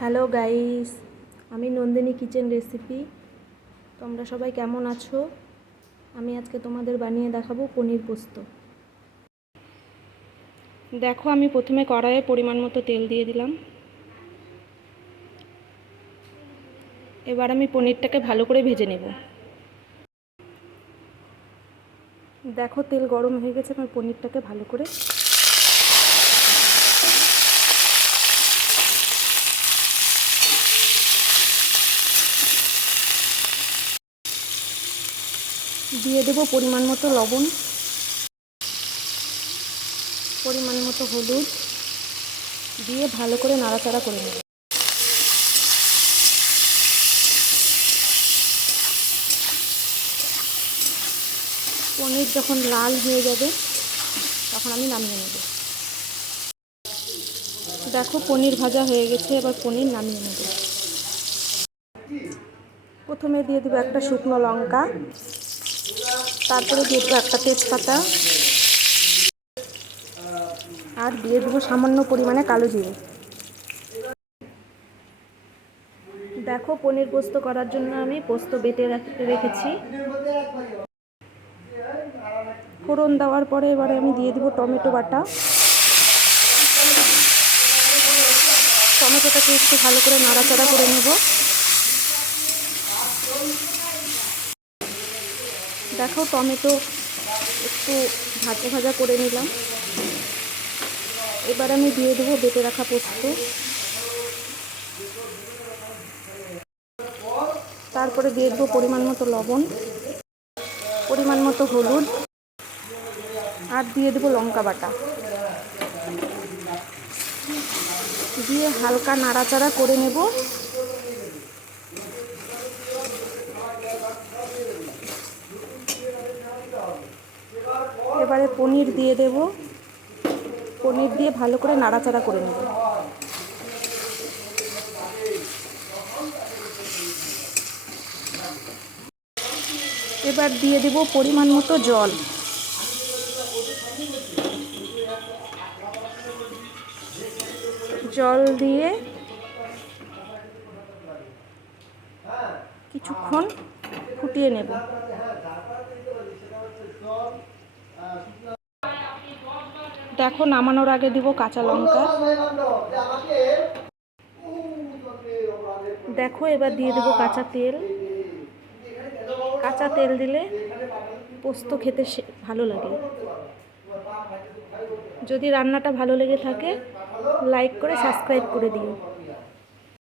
Hello guys, আমি Nandini kitchen recipe. তোমরা সবাই কেমন আছো? আমি আজকে তোমাদের বানিয়ে দেখাবো পনির পোস্ত। দেখো, আমি প্রথমে কড়াইয়ে পরিমাণ মতো তেল দিয়ে দিলাম। এবার আমি পনিরটাকে ভালো করে ভেজে নেব। দেখো, তেল গরম হয়ে গেছে আমার পনিরটাকে ভালো করে দিয়ে দেব পরিমাণ মতো লবণ, পরিমাণ মতো হলুদ, দিয়ে ভালো করে নাড়াচাড়া করে নেব। পনির যখন লাল হয়ে যাবে, তখন আমি নামিয়ে নেব। দেখো পনির ভাজা হয়ে গেছে, এবার পনির নামিয়ে নেব। প্রথমে দিয়ে দেবো একটা শুকনো লঙ্কা। তারপরে দিয়ে দেবো একটা তেজপাতা। আর দিয়ে দেবো সামান্য পরিমাণে কালো জিরে। দেখো পনির পোস্ত করার জন্য আমি পোস্ত বেটে রেখেছি। ফোড়ন দেওয়ার পরে এবারে আমি দিয়ে দেবো টমেটো বাটা। টমেটোটাকে একটু ভালো করে নাড়াচাড়া করে নেব। দেখো টমেটো একটু ভাজা ভাজা করে নিলাম। এবার আমি দিয়ে দেবো বেটে রাখা পোস্ত। তারপরে দিয়ে দেবো পরিমাণ মতো লবণ, পরিমাণ মতো হলুদ, আর দিয়ে দেবো লঙ্কা বাটা। দিয়ে হালকা নাড়াচাড়া করে নেব এবারে পনির দিয়ে দেব। পনির দিয়ে ভালো করে নাড়াচাড়া করে নেব। এবার দিয়ে দেব পরিমাণ মতো জল। জল দিয়ে কিছুক্ষণ ফুটিয়ে নেব। দেখো নামানোর আগে দিব কাঁচা লঙ্কা। দেখো, এবার দিয়ে দেবো কাঁচা তেল। কাঁচা তেল দিলে পোস্ত খেতে ভালো লাগে। যদি রান্নাটা ভালো লেগে থাকে লাইক করে সাবস্ক্রাইব করে দিও।